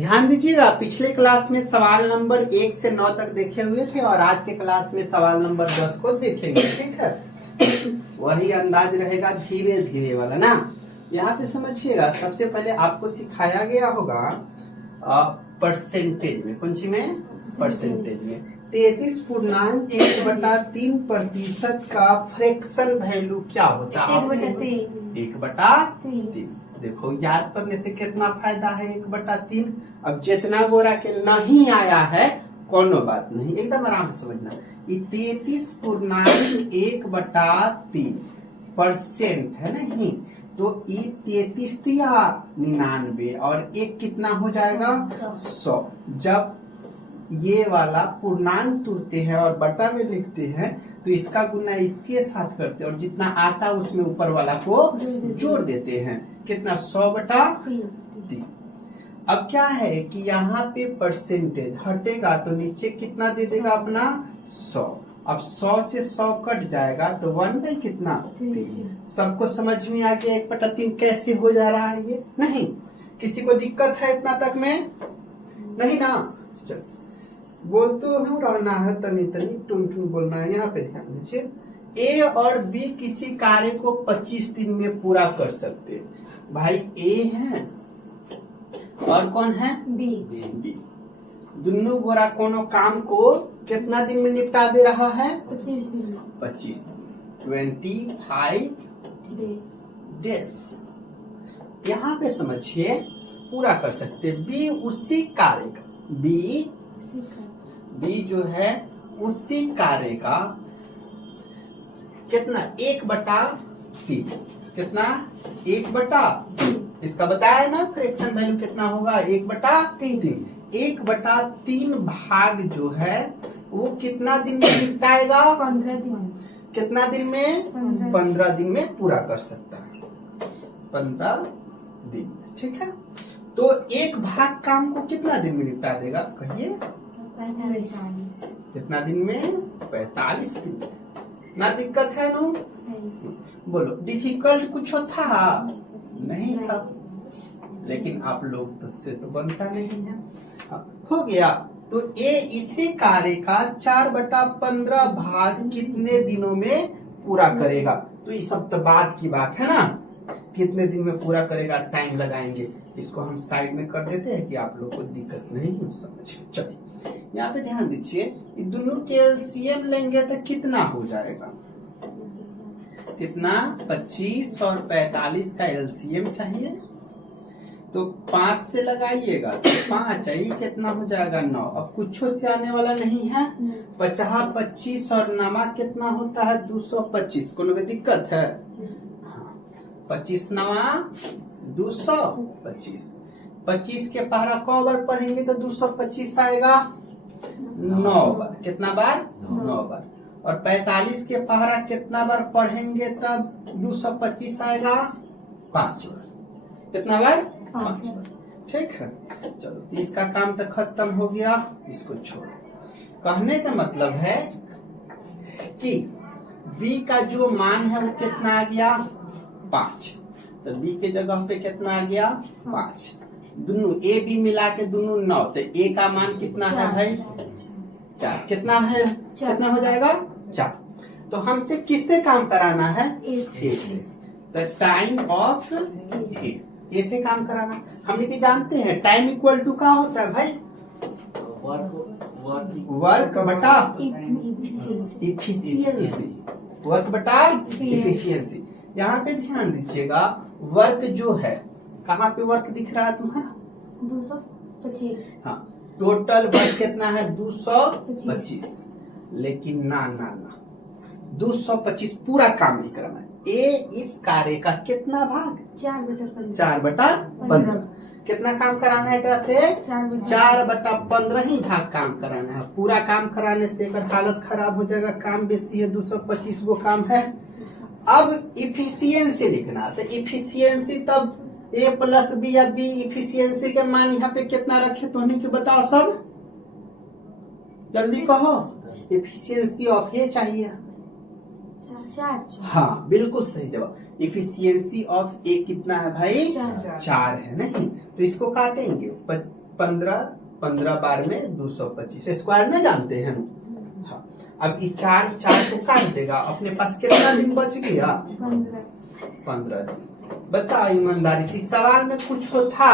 ध्यान दीजिएगा, पिछले क्लास में सवाल नंबर 1 से 9 तक देखे हुए थे और आज के क्लास में सवाल नंबर 10 को देखेंगे। ठीक है, वही अंदाज रहेगा धीरे धीरे वाला ना। यहाँ पे समझिएगा, सबसे पहले आपको सिखाया गया होगा परसेंटेज में, कौन सी में? परसेंटेज में 33.1/3% का फ्रैक्शन वैल्यू क्या होता है? 1/3। देखो याद करने से कितना फायदा है 1/3। अब जितना गोरा के नहीं आया है कोनो बात नहीं, एकदम आराम से समझना। 33.1/3% है नहीं, तो 33 99 और एक कितना हो जाएगा? 100। जब ये वाला पूर्णांक तुरते हैं और बटा में लिखते हैं तो इसका गुना इसके साथ करते हैं और जितना आता है उसमें ऊपर वाला को जोड़ देते हैं। कितना? 100/3। अब क्या है कि यहाँ पे परसेंटेज हटेगा तो नीचे कितना दे देगा अपना? 100। अब 100 से 100 कट जाएगा तो 1 कितना? 3। सबको समझ में आ गया 1/3 कैसे हो जा रहा है ये? नहीं, किसी को दिक्कत है इतना तक में? नहीं ना? चल बोलते हूँ, रहना है तनी तनी टुन टुन बोलना है। यहाँ पे ध्यान दीजिए, ए और बी किसी कार्य को 25 दिन में पूरा कर सकते हैं। भाई ए है और कौन है? बी। दोनों गोरा कोनो काम को कितना दिन में निपटा दे रहा है? 25 दिन। 25 डेज। यहाँ पे समझिए पूरा कर सकते। बी उसी कार्य का, बी जो है उसी कार्य का कितना? 1/3। कितना? 1/3। इसका बताया ना फ्रैक्शन वैल्यू कितना होगा? 1/3। 1/3 भाग जो है वो कितना दिन में निपटाएगा? 15 दिन। कितना दिन में? 15 दिन में पूरा कर सकता है। 15 दिन में। ठीक है, तो एक भाग काम को कितना दिन में निपटा देगा? कहिए 45। कितना दिन में? 45 दिन में। ना दिक्कत है नो? बोलो, डिफिकल्ट कुछ था? नहीं था, लेकिन आप लोग से तो बनता नहीं है। हो गया। तो ए इसी कार्य का 4/15 भाग कितने दिनों में पूरा करेगा? तो ये सब तो बाद की बात है ना, कितने दिन में पूरा करेगा, टाइम लगाएंगे। इसको हम साइड में कर देते हैं कि आप लोग को दिक्कत नहीं हो समझ। चलिए यहाँ पे ध्यान दीजिए, दोनों के एलसीएम लेंगे तो कितना हो जाएगा? कितना? 25 और 45 का एलसीएम चाहिए, तो 5 से लगाइएगा तो 5 आई, कितना हो जाएगा? 9। अब कुछ से आने वाला नहीं है। 50 25 और 9 कितना होता है? 225। कोनो की दिक्कत है? 25 9 225। 25 के पहरा क बार पढ़ेंगे तो 225 आएगा 9 बार। कितना बार? 9 बार। और 45 के पहरा कितना बार पढ़ेंगे तब 225 आएगा? 5 बार। कितना बार? 5 बार। ठीक है, चलो इसका काम तो खत्म हो गया, इसको छोड़ो। कहने का मतलब है कि बी का जो मान है वो कितना आ गया? 5। तो बी के जगह पे कितना आ गया? 5। दोनों ए बी मिला के दोनों 9। तो ए का मान कितना है भाई? 4। कितना है? कितना हो जाएगा? 4। तो हमसे किससे काम कराना है? ए से। तो टाइम ऑफ ए से काम कराना। हम लोग जानते हैं टाइम इक्वल टू क्या होता है भाई? वर्क बटा इफिशियंसी। वर्क बटा इफिशियंसी। यहाँ पे ध्यान दीजिएगा, वर्क जो है कहाँ पे वर्क दिख रहा है तुम्हारा? 225। हाँ, टोटल वर्क कितना है? 225। लेकिन ना 225 पूरा काम नहीं करना है। ए इस कार्य का कितना भाग? 4/15। कितना काम कराना है? एकरा से 4/15 ही भाग काम कराना है। पूरा काम कराने से अगर हालत खराब हो जाएगा, काम बेसी है, 225 वो काम है। अब इफिशियंसी लिखना, तो इफिशियंसी तब ए प्लस बी या बी इफिशियंसी के मान यहाँ पे कितना रखे तो नहीं, क्यों बताओ सब जल्दी कहो। इफिशियंसी ऑफ ए चाहिए। 4। हाँ बिल्कुल सही जवाब। इफिशियंसी ऑफ ए कितना है भाई? 4 है नहीं, तो इसको काटेंगे। 15, 15 बार में 225 स्क्वायर में जानते हैं। हाँ, अब ये चार को काट देगा, अपने पास कितना दिन बच गया? 15 दिन। बताओ ईमानदारी से सवाल में कुछ हो था?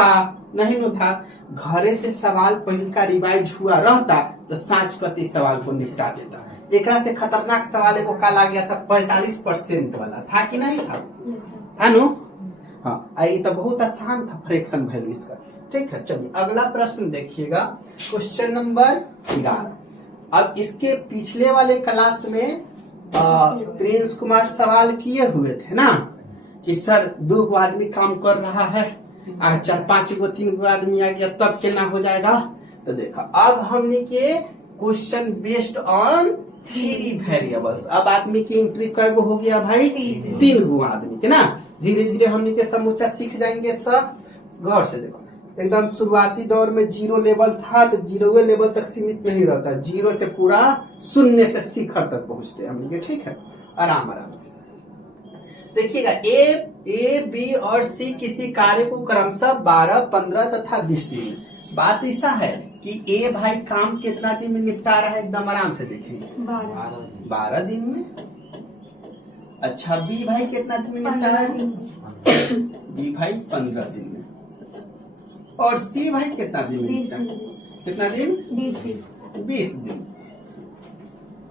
नहीं हो था। घरे से सवाल पहले का रिवाइज हुआ रहता तो साँच कति सवाल को निपटा देता। एक से खतरनाक सवाल एगो काल आ गया था 45% वाला, था कि नहीं था? है नो? हाँ, ये तो बहुत आसान था फ्रैक्शन वैल्यू इसका। ठीक है, चलिए अगला प्रश्न देखिएगा, क्वेश्चन नंबर 11। अब इसके पिछले वाले क्लास में प्रिंस कुमार सवाल किए हुए थे ना कि सर 2 आदमी काम कर रहा है, 4-5 गो 3 गो आदमी आ गया तब क्या हो जाएगा? तो देखा, अब हमने के क्वेश्चन बेस्ड ऑन 3 वेरिएबल्स। अब आदमी की एंट्री कै गो हो गया भाई? 3 गो आदमी के ना। धीरे धीरे हमने के समूचा सीख जाएंगे सब। गौर से देखो, एकदम शुरुआती दौर में 0 लेवल था तो 0 लेवल तक सीमित नहीं रहता, 0 से पूरा 0 से शिखर तक पहुंचते हैं हमने के। ठीक है, आराम आराम से देखिएगा। ए, बी और सी किसी कार्य को क्रमशः 12, 15 तथा 20 दिन में। बात ऐसा है कि ए भाई काम कितना दिन में निपटा रहा है? एकदम आराम से देखेंगे, 12 दिन में। अच्छा, बी भाई कितना दिन में निपटा रहा है? बी भाई 15 दिन में। और सी भाई कितना दिन में निपटा? कितना दिन? 20 दिन।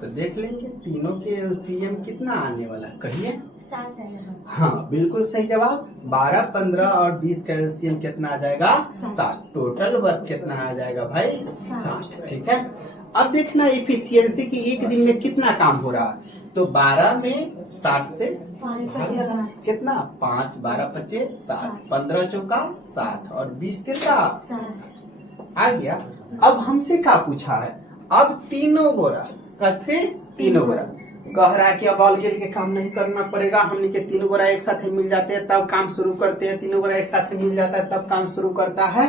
तो देख लेंगे तीनों के एलसीएम कितना आने वाला है, कहिए? 60। हाँ, बिल्कुल सही जवाब। 12, 15 और 20 का एलसीएम कितना आ जाएगा? 60। टोटल वर्क कितना आ जाएगा भाई? 60। ठीक है, अब देखना इफिशियंसी की एक दिन में कितना काम हो रहा है। तो 12 में 60 से कितना? 5, 12, 25, 60, 15 चौका 60 और 20 तिरका आ गया। अब हमसे क्या पूछा है? अब तीनों गोरा कथे, तीनों गोरा कह रहा है कि अब ऑल गेल के काम नहीं करना पड़ेगा, हमने के तीनों गोरा एक साथ मिल जाते हैं तब काम शुरू करते हैं, तीनों गोरा एक साथ मिल जाता है तब काम शुरू करता है।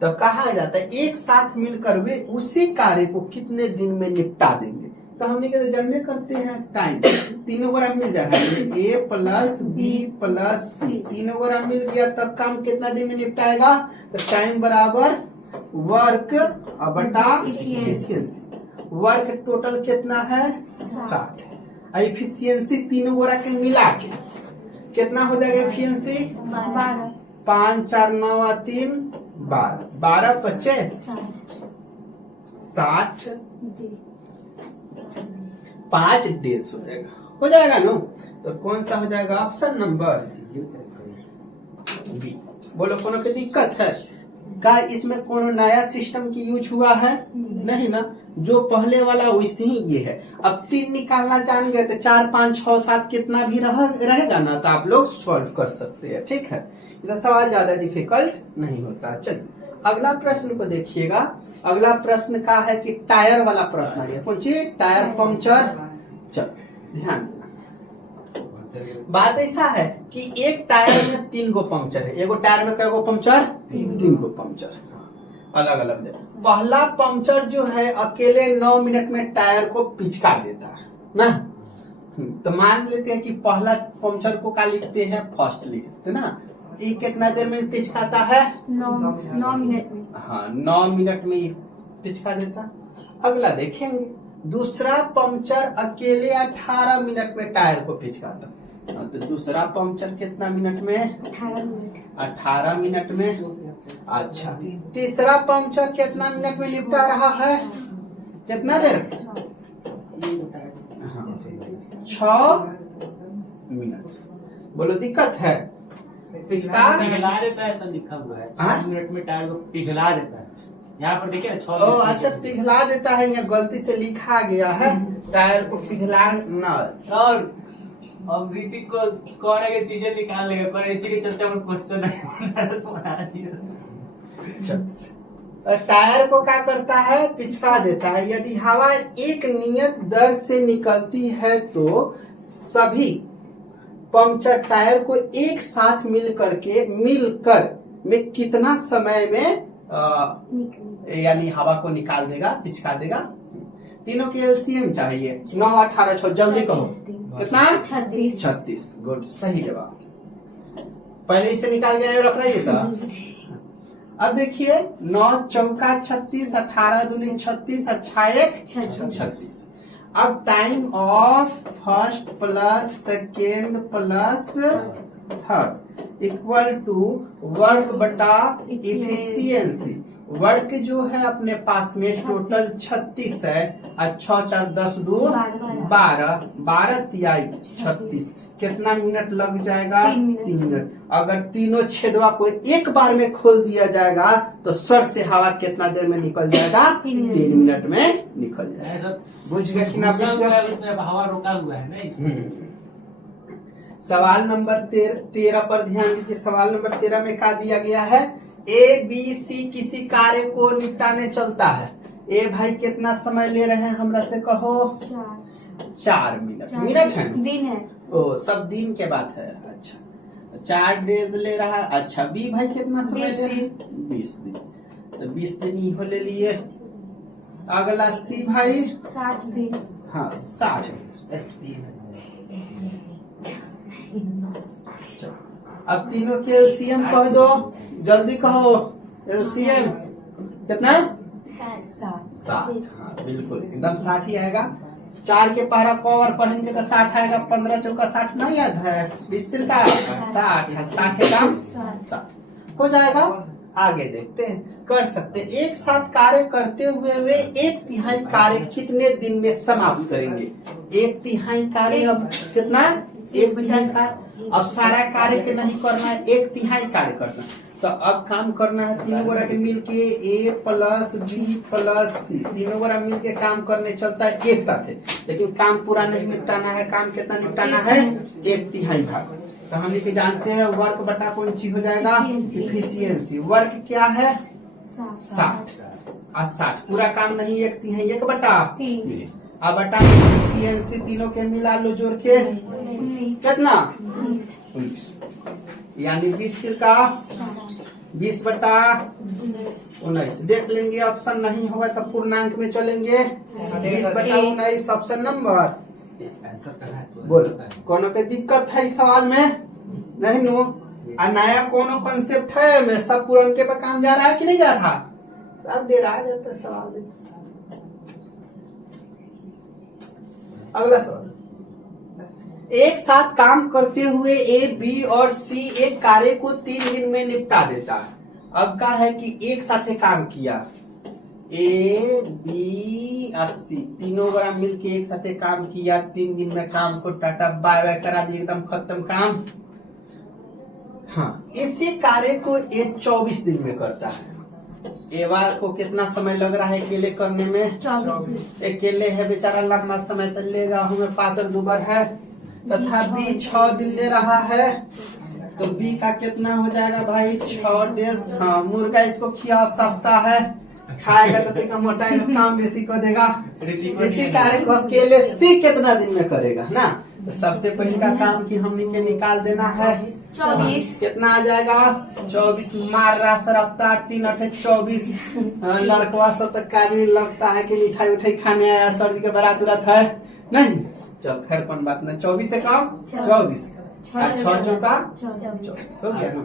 तो कहा जाता है एक साथ मिलकर वे उसी कार्य को कितने दिन में निपटा देंगे। तो हमने के जानने करते हैं टाइम। तीनों गोरा मिल जाएगा, ए प्लस बी प्लस सी, तीनों गोरा मिल गया तब काम कितना दिन में निपटाएगा? तो टाइम बराबर वर्क बटा एफिशिएंसी। वर्क टोटल कितना है? 60 है। एफिशिएंसी तीनों गोरा के मिला के कितना हो जाएगा? एफिशिएंसी 5, 4, 9, 3, 12, 12, 25, 60, 5 डेज हो जाएगा ना। तो कौन सा हो जाएगा? Option number B. बोलो, कोनो की दिक्कत है का? इसमें कोनो नया सिस्टम की यूज हुआ है? नहीं ना, जो पहले वाला वैसे ही ये है। अब 3 निकालना चाहेंगे तो 4, 5, 6, 7 कितना भी रहेगा ना, तो आप लोग सॉल्व कर सकते हैं। ठीक है, इसका सवाल ज्यादा डिफिकल्ट नहीं होता। चलिए अगला प्रश्न को देखिएगा। अगला प्रश्न का है कि टायर वाला प्रश्न है। पूछिए, टायर पंक्चर। चल ध्यान देना, बात ऐसा है कि एक टायर में 3 गो पंक्चर है। एगो टायर में कई गो पंक्चर? 3 गो पंक्चर अलग अलग दे। पहला पंक्चर जो है अकेले 9 मिनट में टायर को पिचका देता है ना। तो मान लेते हैं कि पहला पंक्चर को क्या लिखते हैं? फर्स्ट लिखते ना। ये कितना देर में पिचकाता है? 9 मिनट में। हाँ, 9 मिनट में पिचका देता। अगला देखेंगे, दूसरा पंक्चर अकेले 18 मिनट में टायर को पिचकाता। तो दूसरा पंक्चर कितना मिनट में? 18 मिनट में। अच्छा, तीसरा पंक्चर कितना मिनट में निपटा रहा है? कितना देर? 6 मिनट। बोलो, दिक्कत है? पिघला देता है, ऐसा लिखा हुआ है। 5 मिनट में टायर को पिघला देता है। यहाँ पर देखिए ना, 6। अच्छा, पिघला देता है, यहाँ गलती से लिखा गया है टायर को पिघला ना। सर, अब ऋतिक को कौन है चीजें निकाल लेगा, पर इसी के चलते हम क्वेश्चन बना दिया। टायर को क्या करता है? पिचका देता है। यदि हवा एक नियत दर से निकलती है तो सभी पंक्चर टायर को एक साथ मिलकर में कितना समय में यानी हवा को निकाल देगा, पिचका देगा? तीनों के एलसीएम चाहिए। 9, 18, 6, जल्दी कहो कितना? 36। गुड, सही जवाब। पहले इसे निकाल के रख रही है सर। अब देखिए 9 चौका 36, 18 दूनी 36, अच्छा 1 36। अब time of first plus second plus third equal to work बटा इफिशियंसी। वर्क जो है अपने पास में टोटल 36 है, अच्छा 4 10 2 12, 12 तिहाई 36, कितना मिनट लग जाएगा? 3 मिनट। अगर तीनों छेदवा को एक बार में खोल दिया जाएगा तो स्वर से हवा कितना देर में निकल जाएगा? 3 मिनट में निकल जाएगा। बुझ गया कि ना? बुझ गया? उसमें हवा रुका हुआ है ना इसमें। सवाल नंबर 13 पर ध्यान दीजिए। सवाल नंबर 13 में क्या दिया गया है? ए बी सी किसी कार्य को निपटाने चलता है। ए भाई कितना समय ले रहे हैं हमरा से कहो? 4 मिनट। मिनट है? दिन है। ओ सब दिन के बात है। अच्छा 4 डेज ले रहा है। अच्छा बी भाई कितना समय ले रहे हैं? 20 दिन। तो 20 दिन ही हो ले लिए। अगला सी भाई 60 दिन। हाँ 60। अब तीनों के एलसीएम कह दो, जल्दी कहो। एलसीएम कितना? 7। हाँ बिल्कुल एकदम 60 ही आएगा। 4 के पारा को और पढ़ेंगे तो 60 आएगा। 15 चौका 60 नहीं याद है? 20 दिन का 60 60 का 60 हो जाएगा। आगे देखते हैं, कर सकते हैं। एक साथ कार्य करते हुए वे 1/3 कार्य कितने दिन में समाप्त करेंगे? 1/3 कार्य अब कितना? 1/3 कार्य। अब सारा कार्य के नहीं करना है, 1/3 कार्य करना है। तो अब काम करना है तीनों गोरा के मिल के ए प्लस बी प्लस सी, तीनों गोरा मिल के काम करने चलता है एक साथ है। लेकिन काम पूरा नहीं निपटाना है। काम कितना निपटाना है? 1/3 भाग। तो हम लिखे जानते हैं वर्क बटा कौन चीज हो जाएगा? इफिशियंसी। वर्क क्या है? 60 और 60 पूरा काम नहीं 1/3 1 बटा 3। अब बटा इफिशियंसी तीनों के मिला लो जोड़ के कितना? 19। यानी 20 का 20 बटा 19। देख लेंगे ऑप्शन नहीं होगा तो पूर्णांक में चलेंगे। 20 बटा 19 ऑप्शन नंबर। बोल कोनो के दिक्कत है इस सवाल में? नहीं नो। और नया कोनो कंसेप्ट है में सब पुराने पे काम जा रहा है कि नहीं जा रहा? सब दे रहा जाता सवाल में। अगला सवाल, एक साथ काम करते हुए ए बी और सी एक कार्य को 3 दिन में निपटा देता है। अब क्या है कि एक साथ काम किया ए बी और सी, तीनों गोरा मिल के एक साथ काम किया। 3 दिन में काम को टाटा बाय बाय करा दिया, एकदम खत्म काम। हाँ इसी कार्य को ए 24 दिन में करता है। एवा को कितना समय लग रहा है अकेले करने में? 24 दिन। अकेले है बेचारा, लंबा समय तो लेगा। हमें पातर दुबर है तथा बी 6 दिन ले रहा है। तो बी का कितना हो जाएगा भाई? 6 डेज। हाँ मुर्गा इसको खिया सस्ता है, खाएगा तो मोटाएगा, काम बेसी कर देगा। इसी कार्य को अकेले सी कितना दिन में करेगा ना? तो सबसे पहले का काम की हमने के निकाल देना है 24। कितना आ जाएगा? 24 मार रहा सर अवतार 3 8 24। लड़कवा सब तक कार्य लगता है कि मिठाई उठाई खाने आया, सर्दी के बारात उरात है नहीं। चल खैर कौन बात नहीं। 24 से कम 24 6 चौका 24 हो गया ना।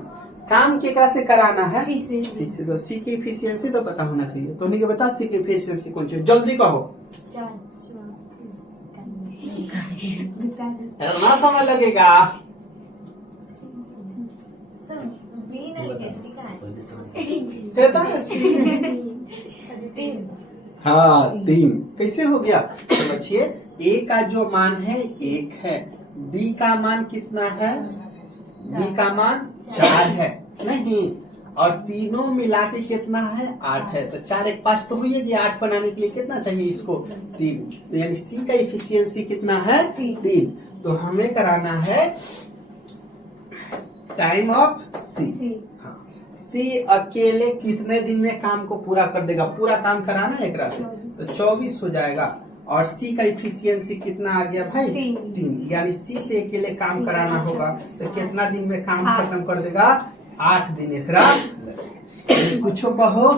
काम केकरा से कराना है? सी से। तो सी की इफिशियंसी तो पता होना चाहिए। तो नहीं के बता सी की इफिशियंसी कौन सी? जल्दी कहो, इतना समय लगेगा। हाँ 3 कैसे हो गया? समझिए ए का जो मान है 1 है, बी का मान कितना है? बी का मान 4 है नहीं, और तीनों मिला के कितना है? 8 है। तो 4 1 5 तो हुई है। 8 बनाने के लिए कितना चाहिए इसको? 3। तो यानी सी का इफिशियंसी कितना है? 3। तो हमें कराना है टाइम ऑफ सी। हाँ सी अकेले कितने दिन में काम को पूरा कर देगा? पूरा काम कराना है एक से, तो 24 हो जाएगा। और सी का इफिशियंसी कितना आ गया भाई? 3। यानी सी से अकेले काम कराना होगा तो कितना दिन में काम खत्म कर देगा? 8 दिन। एकरा कुछ कहो,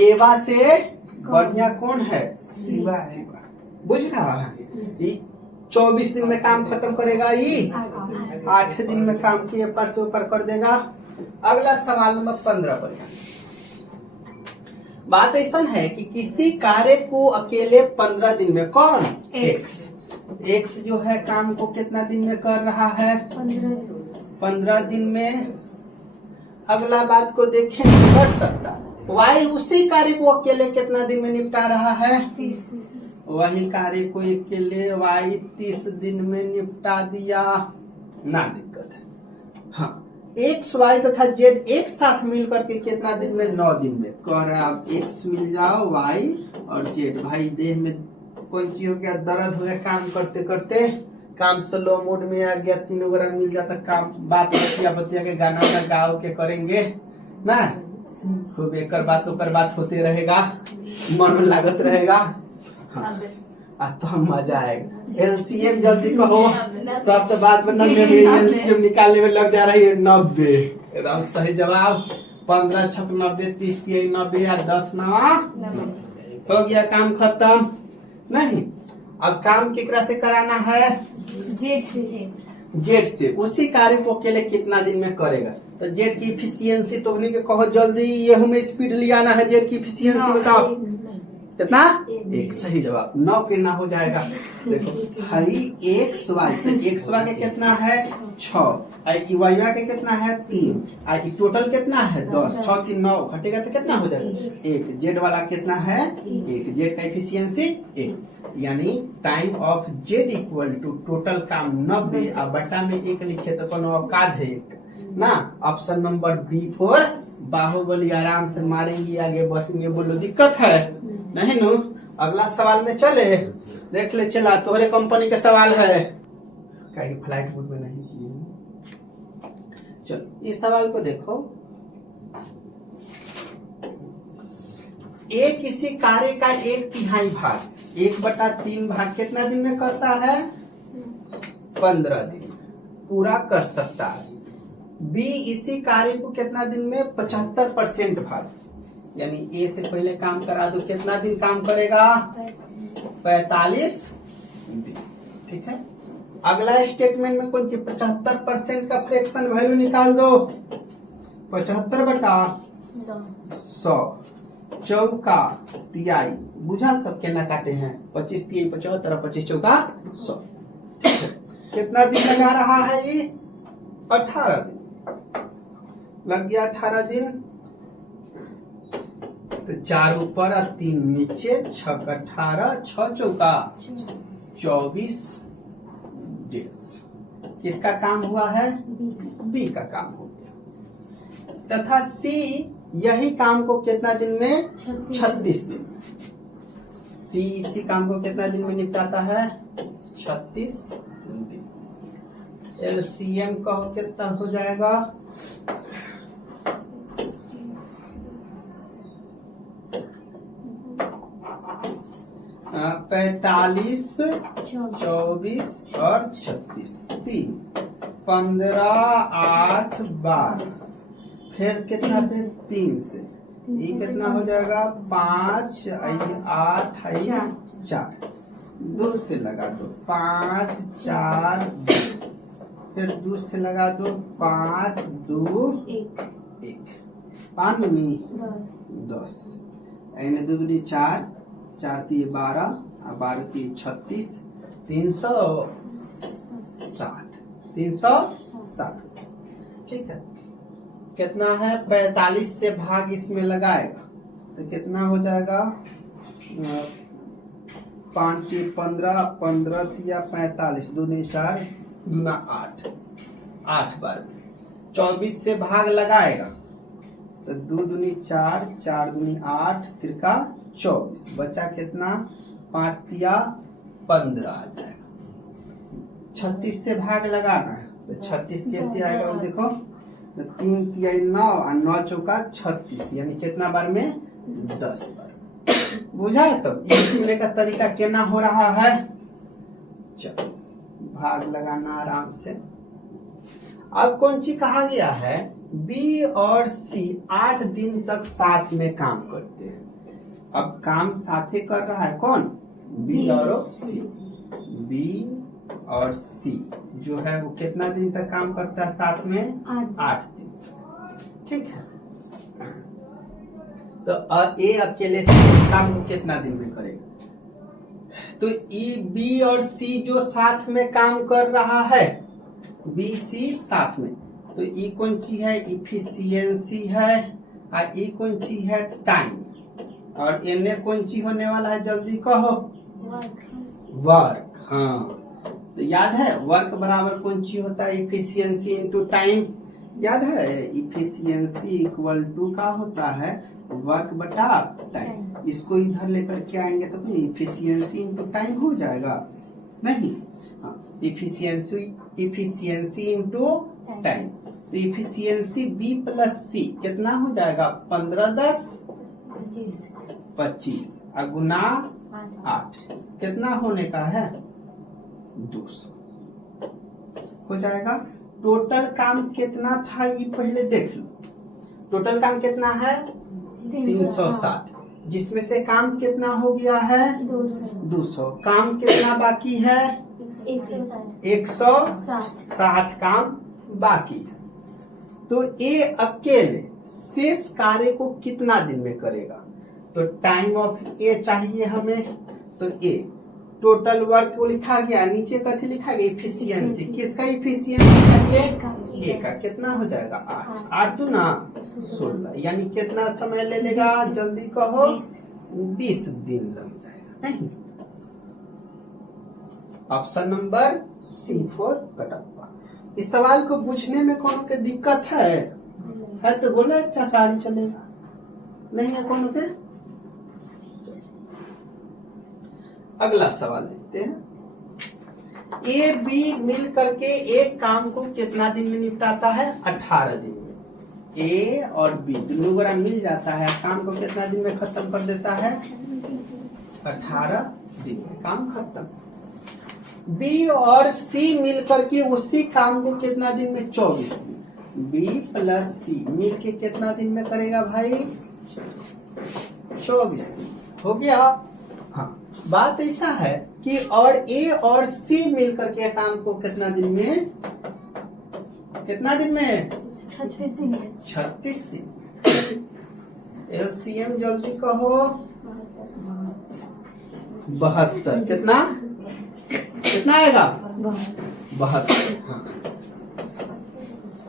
एवा से बढ़िया कौन है? शिवा। बुझ रहा है? 24 दिन में काम खत्म करेगा, ये 8 दिन में काम किए पर से ऊपर कर देगा। अगला सवाल नंबर 15 पर बात ऐसा है कि किसी कार्य को अकेले 15 दिन में कौन एक्स जो है काम को कितना दिन में कर रहा है 15 दिन में। अगला बात को देखें कर सकता वाई उसी कार्य को अकेले कितना दिन में निपटा रहा है, वही कार्य को अकेले वाई 30 दिन में निपटा दिया, ना दिक्कत है। हाँ एक्स वाई तथा जेड एक साथ मिल करके कितना दिन में 9 दिन में कह रहे आप एक्स मिल जाओ वाई और जेड। भाई देह में कोई चीज हो गया, दर्द हो गया, काम करते करते काम स्लो मोड में आ गया, तीनों ग्राम मिल जाता, काम बात बतिया के गाना ना गाओ के करेंगे ना, खूब एक बात होते रहेगा, मन लागत रहेगा। हाँ तो मजा आएगा। एलसीएम जल्दी कहो, सब तो बात में एलसीएम निकालने में लग जा रही है 90। एकदम सही जवाब 15 छक 90 30 90 या 10 9 हो गया, काम खत्म। नहीं अब काम केकरा से कराना है, जेड से। उसी कार्य को अकेले कितना दिन में करेगा, तो जेड की इफिशियंसी तो उन्हीं के कहो जल्दी, ये हमें स्पीड लियाना है। जेड की इफिशियंसी बताओ कितना, एक सही जवाब 9 के ना हो जाएगा। देखो भाई एक्स वाई, एक्स वाई के कितना है 6, वाई के कितना है 3, टोटल कितना है 10, 6 3 9 घटेगा तो कितना हो जाएगा 1। जेड वाला कितना है 1, जेड का एफिशिएंसी 1, यानी time of Z equal to total काम 90 और बटा में 1 लिखे तो कोनो औकात है 1 ना। Option number B4 Baahubali. आराम से मारेंगे, आगे बढ़ेंगे, बोलो दिक्कत है नहीं नु। अगला सवाल में चले, देख ले चला, तोहरे कंपनी का सवाल है, कहीं फ्लाइट मोड में नहीं किए। चलो इस सवाल को देखो, एक किसी कार्य का 1/3 भाग 1/3 भाग कितना दिन में करता है 15 दिन पूरा कर सकता है। बी इसी कार्य को कितना दिन में 75% भाग, यानी ए से पहले काम करा दो, कितना दिन काम करेगा 45 दिन। ठीक है, अगला स्टेटमेंट में कौन सी 75% का फ्रैक्शन वैल्यू निकाल दो, 75/100 चौका तिहाई, बुझा सब केना काटे हैं 25 तिहाई 75 और 25 चौका 100। कितना दिन लगा रहा है ये 18 दिन लग गया, 18 दिन तो 4 ऊपर और 3 नीचे, 6 18 6 चौका 24 डेज। किसका काम हुआ है बी का काम हो गया, तथा सी यही काम को कितना दिन में 36 दिन। सी इसी काम को कितना दिन में निपटाता है 36 दिन। एलसीएम का कितना हो जाएगा 45 24 और 36 3 15 8 12, फिर कितना से 3 से ये कितना हो जाएगा 5 8 4, 2 से लगा दो 5 4 2, फिर 2 से लगा दो 5 2 1, 5 दूनी 10, 2 दूनी 4 4 3 12 और 12 3 36, 360। ठीक है, कितना है 45 से भाग इसमें लगाएगा तो कितना हो जाएगा 5 15 15 तिया 45, 2 4 2 8 बार 24 से भाग लगाएगा तो 2 दूनी 4 4 दूनी 8 तिरका 24, बचा कितना 5 तिया 15 आ जाएगा। 36 से भाग लगाना है तो 36 कैसे आएगा वो देखो, 3 तिया 9 और 9 चौका 36, यानी कितना बार में 10 बार। बुझा है सब, लिखने का तरीका केना हो रहा है। चलो भाग लगाना आराम से। अब कौन सी कहा गया है बी और सी 8 दिन तक साथ में काम करते हैं। अब काम साथ ही कर रहा है कौन बी और सी। बी और सी जो है वो कितना दिन तक काम करता है साथ में 8 दिन। ठीक है, तो ए अकेले से इस काम को कितना दिन में करेगा? तो ई बी और सी जो साथ में काम कर रहा है, बी सी साथ में, तो ई कौन चीज है? इफिशियंसी है, और ई कौन चीज है? टाइम। और एन कौन चीज होने वाला है? जल्दी कहो। वर्क। हाँ, तो याद है वर्क बराबर कौन चीज होता है? Efficiency into time. याद है इफिशियंसी इक्वल टू का होता है वर्क बटा टाइम। इसको इधर लेकर के आएंगे तो इफिशियंसी इंटू टाइम हो जाएगा, नहीं? हाँ, इफिशियंसी इंटू टाइम। तो इफिशियंसी बी प्लस सी कितना हो जाएगा? 15 10 25 और गुना 8 कितना होने का है? 200 हो जाएगा। टोटल काम कितना था ये पहले देख लो। टोटल काम कितना है? 360, जिसमें से काम कितना हो गया है? 200। काम कितना बाकी है? 160 काम बाकी है। तो ए अकेले शेष कार्य को कितना दिन में करेगा? तो टाइम ऑफ ए चाहिए हमें। तो ए टोटल वर्क को लिखा गया, नीचे कथी लिखा गया? इफिशियंसी। किसका इफिशियंसी चाहिए? ए का। कितना हो जाएगा? 8। 8 2 ना 16, यानी कितना समय ले लेगा? जल्दी कहो। 20 दिन लग जाएगा, नहीं? Option number C4 Kattappa. इस सवाल को पूछने में कौन के दिक्कत है तो बोलो, अच्छा सारी चलेगा, नहीं है कौन के? अगला सवाल देखते हैं। ए बी मिल करके एक काम को कितना दिन में निपटाता है? 18 दिन में। ए और बी दोनों बड़ा मिल जाता है, काम को कितना दिन में खत्म कर देता है? 18 दिन में काम खत्म। बी और सी मिल करके उसी काम को कितना दिन में? 24 दिन। बी प्लस सी मिल के कितना दिन में करेगा भाई? 24 दिन। हो गया। हाँ, बात ऐसा है कि और ए और सी मिल करके काम को कितना दिन में? 36 दिन। 36 दिन। एलसीएम जल्दी कहो। 72। कितना आएगा? 72।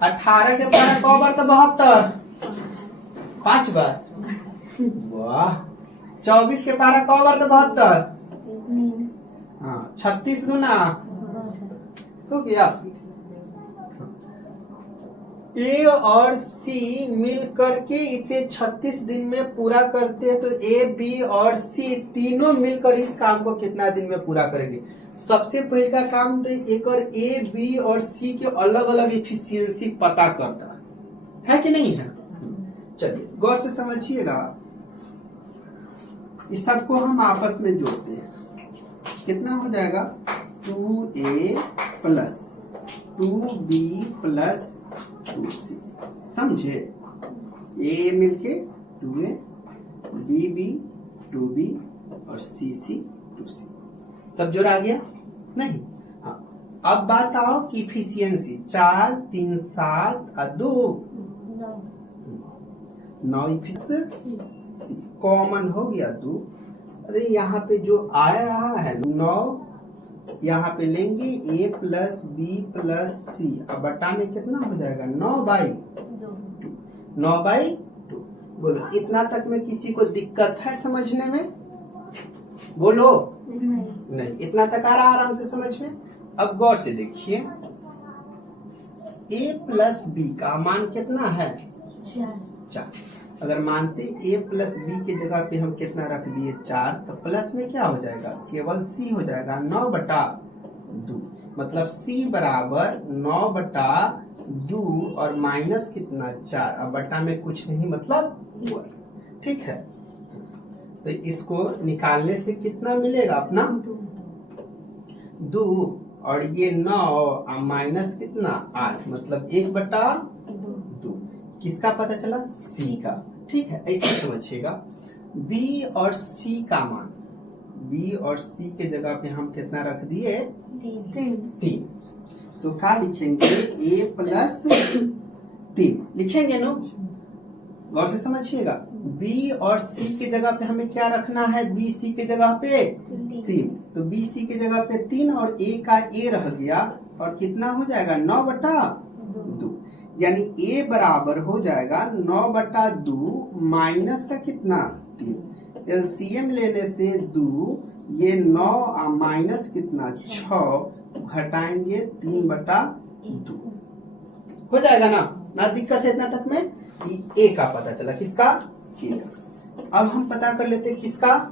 18 के बार कौ बार? तो 72 5 बार। वाह। 24 के 12 कौ बार? तो 72। हाँ, 36 गुना हो गया। ए और सी मिल करके इसे 36 दिन में पूरा करते हैं, तो ए बी और सी तीनों मिलकर इस काम को कितना दिन में पूरा करेंगे? सबसे पहले का काम तो एक और ए बी और सी के अलग अलग एफिशिएंसी पता करना है कि नहीं है? चलिए गौर से समझिएगा। इस सबको हम आपस में जोड़ते हैं। कितना हो जाएगा? 2a plus 2b plus 2c। समझे? ए मिलके 2a, b 2b और c 2c। सब जोड़ा गया? नहीं। हाँ, अब बात आओ कि इफिशियंसी 4 3 7 और 2 9 इफिशियंसी कॉमन हो गया 2। अरे यहाँ पे जो आ रहा है 9, यहाँ पे लेंगे a प्लस बी प्लस सी। अब बटा में कितना हो जाएगा? 9/2। 9/2। बोलो, इतना तक में किसी को दिक्कत है समझने में? बोलो। नहीं, इतना तक आ रहा आराम से समझ में। अब गौर से देखिए, a प्लस बी का मान कितना है? 4। अगर मानते a प्लस बी के जगह पे हम कितना रख दिए? 4, तो प्लस में क्या हो जाएगा? केवल c हो जाएगा 9/2। मतलब c बराबर 9/2 और माइनस कितना? 4। अब बटा में कुछ नहीं, मतलब ठीक है। तो इसको निकालने से कितना मिलेगा अपना? 2 और ये 9 और माइनस कितना? 8, मतलब 1/2। किसका पता चला? C का। ठीक है, ऐसे समझिएगा। B और C का मान, B और C के जगह पे हम कितना रख दिए? 3। तो क्या लिखेंगे? A प्लस 3 लिखेंगे ना? गौर से समझिएगा, बी और सी की जगह पे हमें क्या रखना है, बी सी की जगह पे 3, तो बी सी की जगह पे 3 और ए का ए रह गया और कितना हो जाएगा 9/2, यानी ए बराबर हो जाएगा 9/2 माइनस का कितना 3, एलसीएम लेने से 2, ये 9 माइनस कितना 6 घटाएंगे 3/2 हो जाएगा ना दिक्कत है इतना तक में। ए का पता चला, किसका ए का। अब हम पता कर लेते हैं किसका,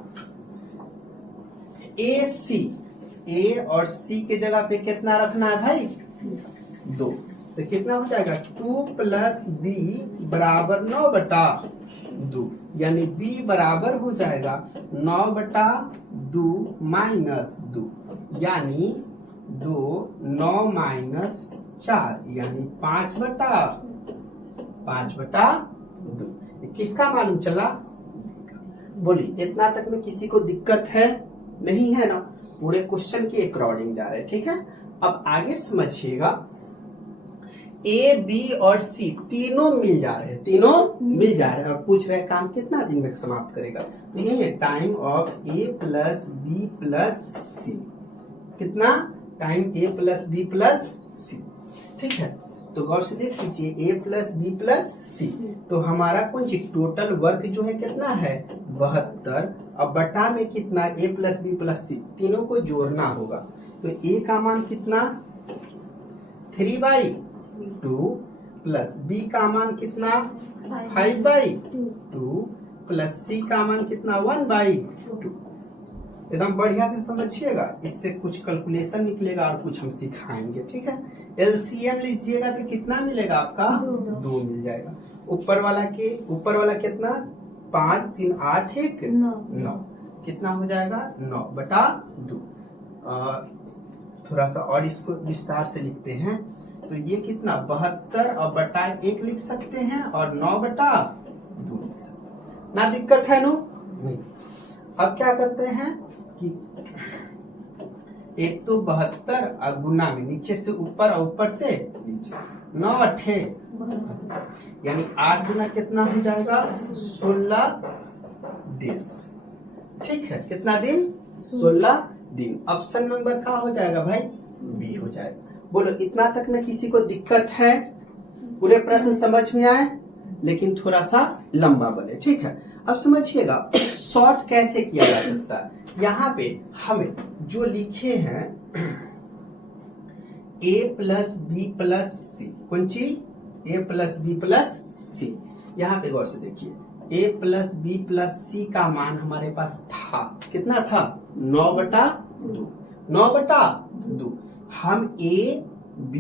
ए सी, ए और सी के जगह पे कितना रखना है भाई 2, तो कितना हो जाएगा 2 + b बराबर 9/2, यानी b बराबर हो जाएगा 9/2 माइनस 2, यानी 2 9 - 4 यानी 5/2। किसका मालूम चला, बोलिए इतना तक में किसी को दिक्कत है, नहीं है ना, पूरे क्वेश्चन के अकॉर्डिंग जा रहे हैं, ठीक है। अब आगे समझिएगा, ए बी और सी तीनों मिल जा रहे हैं, और पूछ रहे काम कितना दिन में समाप्त करेगा, तो यही है time of A plus B plus C, कितना time A plus B plus C, ठीक है। तो गौर से देख लीजिए A plus B plus C, तो हमारा कौन चीज टोटल वर्क जो है कितना है 72, अब बटा में कितना ए प्लस बी प्लस सी, तीनों को जोड़ना होगा, तो ए का मान कितना 3/2 प्लस बी का मान कितना 5/2 प्लस सी का मान कितना 1/2। एकदम बढ़िया से समझिएगा, इससे कुछ कैलकुलेशन निकलेगा और कुछ हम सिखाएंगे, ठीक है। एलसीएम लीजिएगा तो कितना मिलेगा आपका 2 मिल जाएगा, ऊपर वाला कितना 5 3 8 1 9, कितना हो जाएगा 9/2। थोड़ा सा और इसको विस्तार से लिखते हैं, तो ये कितना 72 और बटा 1 लिख सकते हैं और 9/2 लिख सकते हैं, ना दिक्कत है नो नहीं। अब क्या करते हैं कि एक तो 72 और गुना में नीचे से ऊपर और ऊपर से नीचे 9 8 यानी 8 गुना कितना हो जाएगा 16 दिन, ठीक है। कितना दिन 16 दिन। ऑप्शन नंबर का हो जाएगा भाई बी हो जाएगा। बोलो इतना तक में किसी को दिक्कत है, पूरे प्रश्न समझ में आए, लेकिन थोड़ा सा लंबा बने, ठीक है। अब समझिएगा शॉर्ट कैसे किया जा सकता है। यहाँ पे हमें जो लिखे हैं a प्लस बी प्लस सी, कौन चीज a प्लस बी प्लस सी, यहाँ पे गौर से देखिए a प्लस बी प्लस सी का मान हमारे पास था, कितना था 9/2। हम a b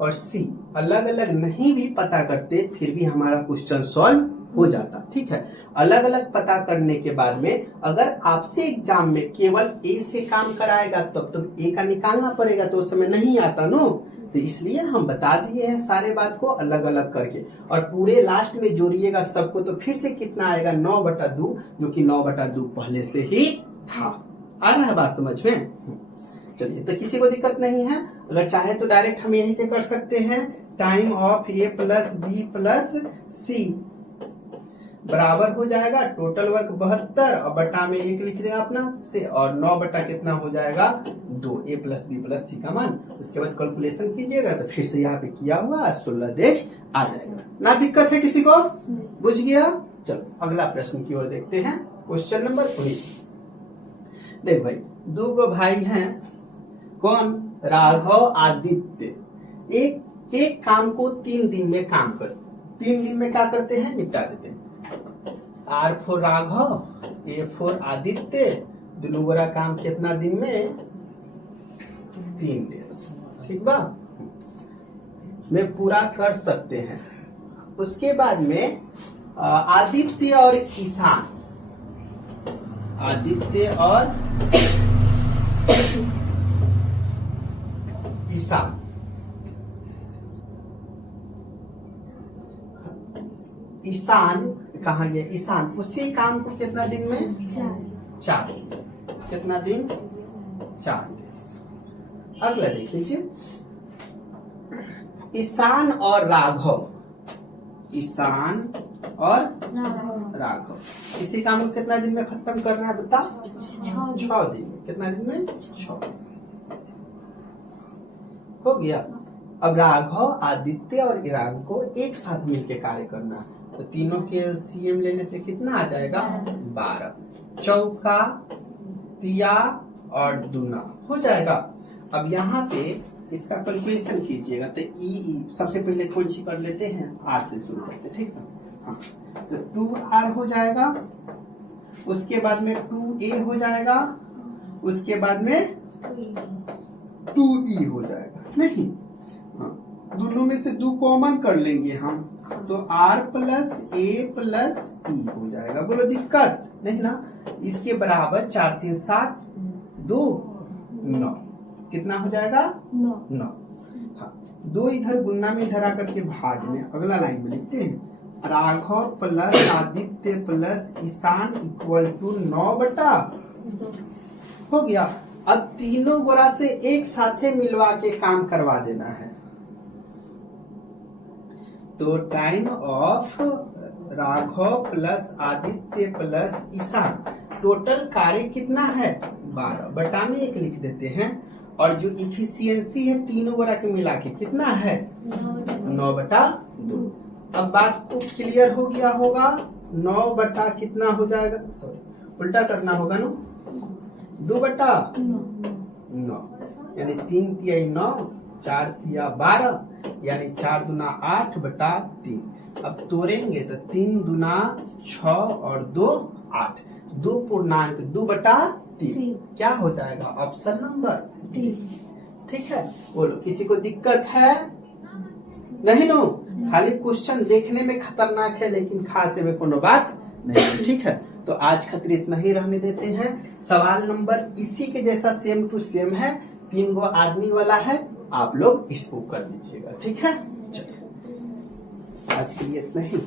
और c अलग अलग नहीं भी पता करते फिर भी हमारा क्वेश्चन सॉल्व हो जाता, ठीक है। अलग अलग पता करने के बाद में अगर आपसे एग्जाम में केवल ए से काम कराएगा तब तो ए का निकालना पड़ेगा, तो उस समय नहीं आता नो, तो इसलिए हम बता दिए हैं सारे बात को अलग अलग करके, और पूरे लास्ट में जोड़िएगा सबको तो फिर से कितना आएगा 9/2, जो कि 9/2 पहले से ही था। आ रहा है बात समझ में। चलिए, तो किसी को दिक्कत नहीं है, अगर चाहे तो डायरेक्ट हम यहीं से कर सकते हैं। Time of A plus B plus C बराबर हो जाएगा टोटल वर्क 72 और बटा में 1 लिख देगा अपना से, और 9 बटा कितना हो जाएगा 2 ए प्लस बी प्लस सी का मान। उसके बाद कैलकुलेशन कीजिएगा तो फिर से यहाँ पे किया हुआ 16 देश आ जाएगा, ना दिक्कत है किसी को, बुझ गया। चलो अगला प्रश्न की ओर देखते हैं। Question number 19। देख भाई, 2 भाई हैं, कौन, राघव आदित्य। एक काम को 3 दिन में काम करते, 3 दिन में क्या करते हैं निपटा देते हैं। R for Raghav, A for Aditya, दोनों गोरा काम कितना दिन में 3 दिन, ठीक बा, में पूरा कर सकते हैं। उसके बाद में आदित्य और ईशान, आदित्य और ईशान, ईशान कहाँ गया, ईशान उसी काम को कितना दिन में 4, कितना दिन 4 दिन। अगला देख लीजिए, ईशान और राघव ईशान और राघव। राघव। इसी काम को कितना दिन में खत्म करना है बता? 6 दिन में। कितना दिन में? 6। हो गया। अब राघव, आदित्य और ईरान को एक साथ मिलकर कार्य करना है, तो तीनों के एलसीएम लेने से कितना आ जाएगा? 12। चौका, तिया और दूना हो जाएगा। अब यहाँ पे इसका कैलकुलेशन कीजिएगा। तो ई सबसे पहले कौन सी कर लेते हैं? आर से शुरू करते, ठीक है। हाँ, तो 2R हो जाएगा, उसके बाद में 2A हो जाएगा, उसके बाद में 2E हो जाएगा। नहीं, हाँ, दोनों में से 2 कॉमन कर लेंगे हम, तो R plus A plus E हो जाएगा। बोलो दिक्कत नहीं ना? इसके बराबर 4 3 7 2 9 कितना हो जाएगा? 9। हाँ, 2 इधर गुणा में इधर आकर के भाग में अगला लाइन में लिखते हैं, Raghav plus Aditya plus Ishan equal to 9/2 हो गया। अब तीनों गोरा से एक साथे मिलवा के काम करवा देना है। तो time of Raghav plus Aditya plus Ishan, total कार्य कितना है? 12 बटा में 1 लिख देते हैं। और जो इफिशियंसी है तीनों गोरा के मिला के कितना है? 9/2। अब बात को क्लियर हो गया होगा। 9 बटा कितना हो जाएगा? सॉरी, उल्टा करना होगा ना। 2/9 यानी 3 तिया 9, 4 तिया 12, यानी 4 दूना 8/3। अब तोड़ेंगे तो 3 दूना 6 और 2 8, 2.2/3 क्या हो जाएगा? Option number D. ठीक है, बोलो किसी को दिक्कत है? नहीं नो, खाली क्वेश्चन देखने में खतरनाक है लेकिन खासे में कोनो बात नहीं। ठीक है, तो आज खातिर इतना ही रहने देते हैं। सवाल नंबर इसी के जैसा सेम टू सेम है, 3 गो आदमी वाला है, आप लोग इसको कर लीजिएगा। ठीक है, चलिए आज के लिए इतना ही।